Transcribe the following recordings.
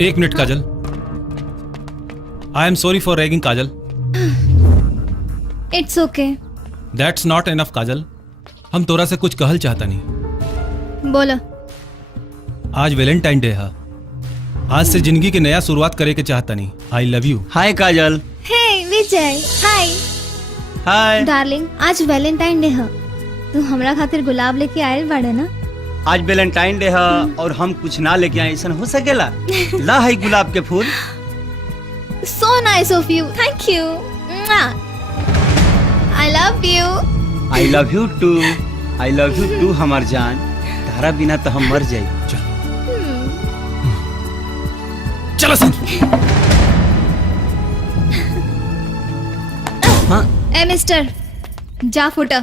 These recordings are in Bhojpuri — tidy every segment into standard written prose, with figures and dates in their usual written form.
एक minute Kajal, I am sorry for ragging Kajal. It's okay. That's not enough Kajal, हम तोरा से कुछ कहल चाहता नहीं। बोलो। आज वैलेंटाइन डे है, आज से जिंदगी की नया शुरुआत करे के चाहता नहीं। I love you. Hi Kajal. Hey Vijay. Hi hi darling, आज वैलेंटाइन डे है, तू हमरा खातिर गुलाब लेके आयल बाड़े ना? आज वैलेंटाइन डे है और हम कुछ ना लेके आए, ऐसा हो सकेला? ला है गुलाब के फूल। So nice of you, thank you. I love you. I love you too. I love you too हमार जान, तारा बिना तो हम मर जाए। चलो सन। हाँ ए मिस्टर, जा फुटा,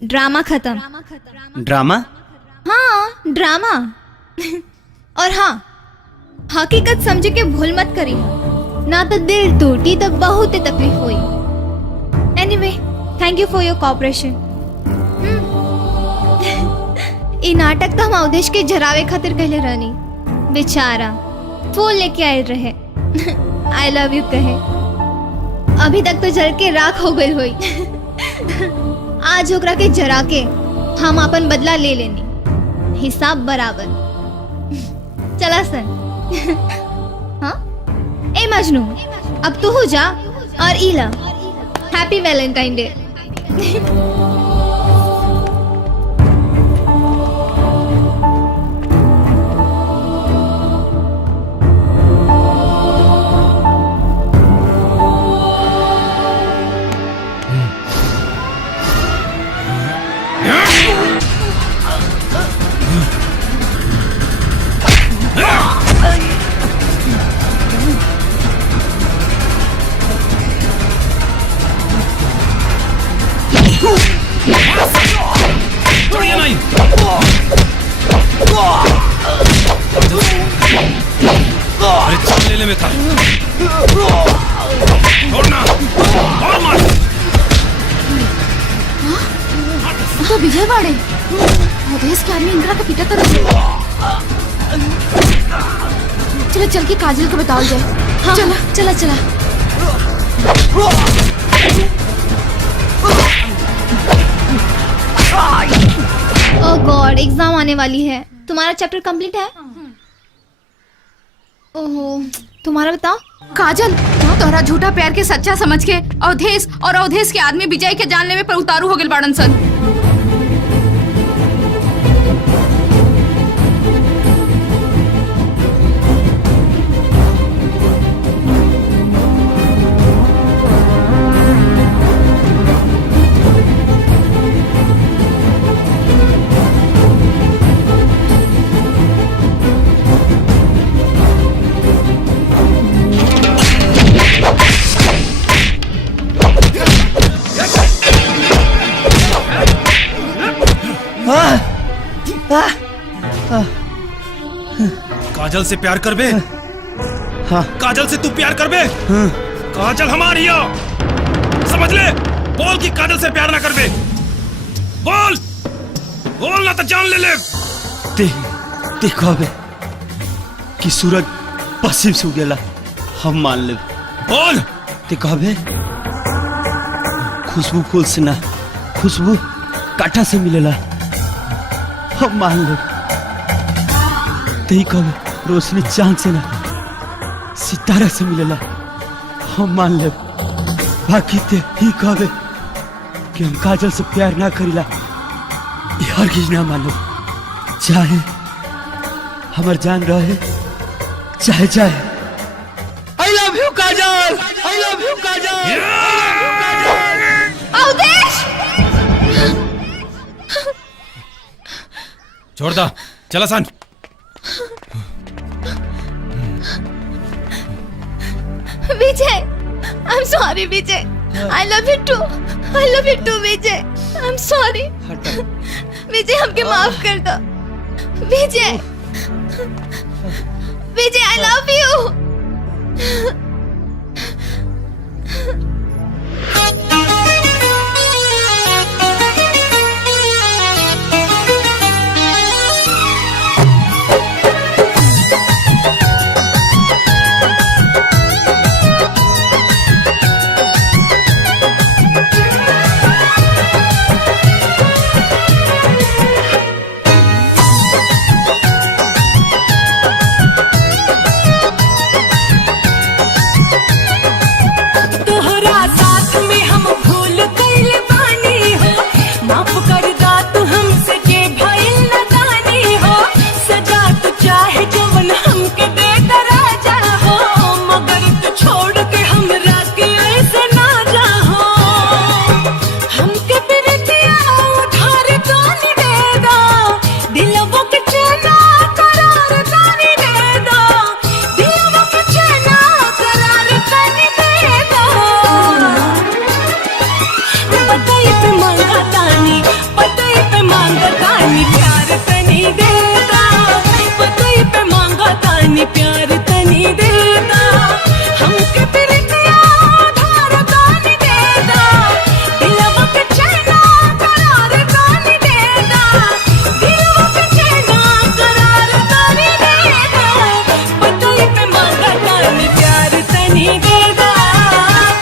ड्रामा खत्म। ड्रामा? हाँ ड्रामा। और हाँ, हकीकत समझ के भूल मत करी, ना तो दिल टूटी तो बहुत ही तकलीफ हुई। Anyway, thank you for your cooperation. ये नाटक तो हम अवधेश के जरावे खातिर कहले रहनी, बेचारा फूल लेके आए रहे। आई लव यू कहे, अभी तक तो जल के राख हो गई हुई। आज ओकरा के जरा के हम अपन बदला ले लेनी, हिसाब बराबर। चला सन। हाँ ए मजनू, अब तू हो जा और इला हैप्पी वैलेंटाइन डे। ले ले में था। छोड़ना और मार। तो विजय बाड़े अवधेश के आदमी इंदिरा का पीटा तो नहीं। चलो चल के काजल को बताओ जाए। हाँ चला चला चला। ओह गॉड, एग्जाम आने वाली है। तुम्हारा चैप्टर कंप्लीट है? ओहो, तुम्हारा बताओ। काजल, तोहरा झूठा प्यार के सच्चा समझ के अवधेश और अवधेश के आदमी विजय के जान लेवे पर उतारू हो गए बाड़न सन। काजल से प्यार कर बे? हाँ। काजल से तू प्यार कर बे? हाँ। काजल हमारी है, समझ ले। बोल कि काजल से प्यार ना कर बे। बोल बोल ना तो जान ले ले। देखो बे कि सूरज पश्चिम से उगेला, हम मान ले। बोल। देखो बे खुशबू फूल से ना, खुशबू कांटा से मिलेला, हम मान ले। कब रोशनी चांद से ना, सितारा से मिलेला, हम मान ले। बाकी ते ही कहबे कि हम काजल से प्यार ना करीला, ये हरगिज ना मानो। चाहे हमार जान रहे चाहे जाए। I love you Kajal, I love you Kajal. Awadhesh! छोड़ दा, चला सन। विजय, I'm sorry Vijay. I love you too. I love you too Vijay. I'm sorry। विजय हमके माफ कर दो। विजय, विजय I love you। मांगा तानी पतई पे मांगा तानी प्यार तनी देता पतई पे मांगा तानी प्यार तनी देता हमके प्रीतिया धार तानी देता दिलवा के चैना करार तानी देता दिलवा के चैना करार तानी देता पतई पे मांगा तानी प्यार तनी देता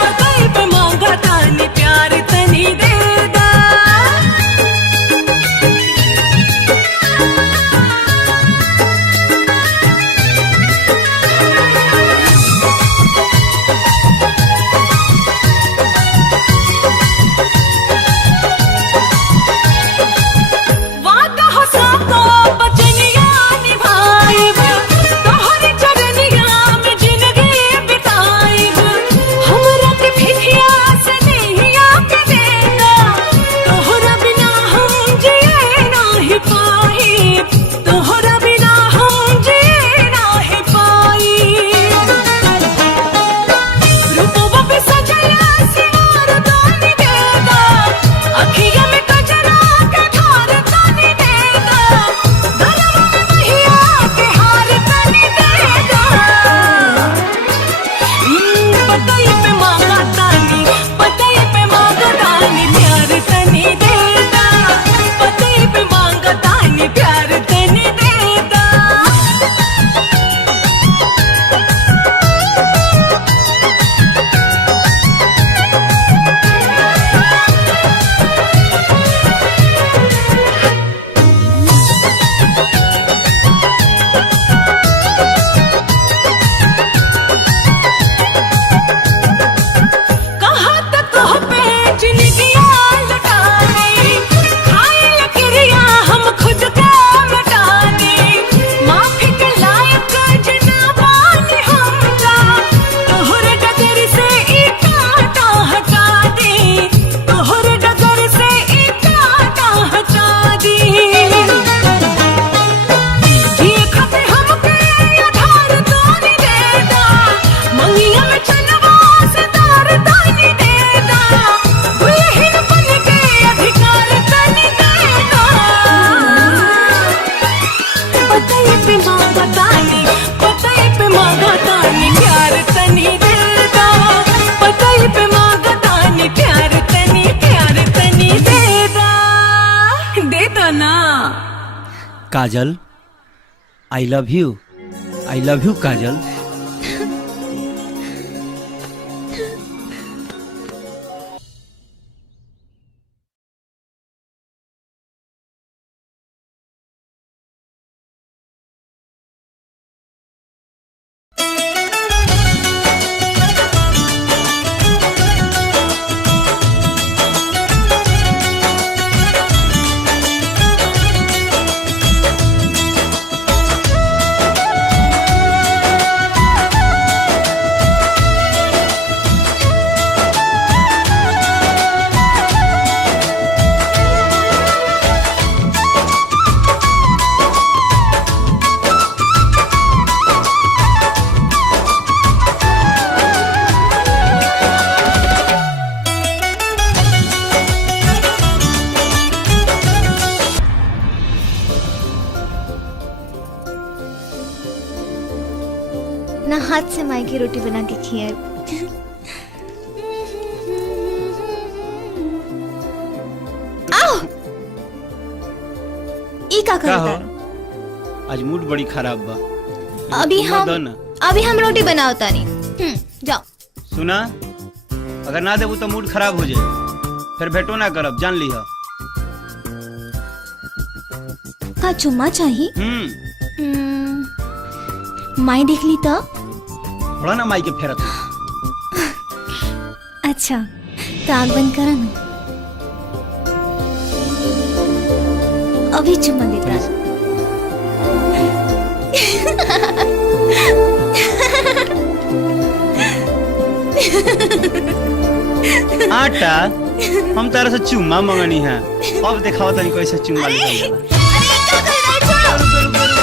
पतई पे मांगा तानी प्यार तनी देता वादा हो सातो बचनिया निभाइब तोहरे चरनिया में जिंदगी बिताइब हमरा के फिकिया से नहिया के देना तोहरा बिना हम जिए नाही पाइब तोहरा बिना हम जिए नाही पाइब रूपवा पे सजला सिंगार तानी देता अखिया में कजरा के धार तानी देता गलवा में महिया के हार तानी देता पतई पे मांगा तानी पतई पे मांगा तानी प्यार तनी देता पतई पे मांगा तानी प्यार तनी देता कहाँ तक कह पे जिंदगिया लुटा दी खाए लकड़िया हम खुद का मिटा दी माफी के लायक जना बानी हमका तोहर डगर से ई कांटा हटा दी तोहर डगर से ई कांटा हटा दी जिए खाते हमके आधार तानी देता मंगिया में चनवा से तार तानी देता दुल्हन बन के अधिकार तानी देता पतई पे मांगा तानी पतई पे मांगा तानी प्यार तनी देता पतई पे मांगा तानी प्यार तनी देता देता ना काजल आई लव यू काजल। ना हाथ से माई की रोटी बना के खिया ई का का हो? करता आज मूड बड़ी खराब बा। अभी तुम हम दो ना। अभी हम रोटी बनावता नहीं जाओ। सुना, अगर ना देबू तो मूड खराब हो जाए, फिर भेटो ना करब, जान ली। का चुम्मा चाहिए? माई देख ली तो थोड़ा ना माई के फेरत। अच्छा तो आग बंद करा ना, अभी चुम्मा देता। आटा हम तारा से चुम्मा मंगनी है, अब दिखाओ तनी कैसे चुम्मा लेके जाला। अरे क्या कर रहा है? छोड़ो।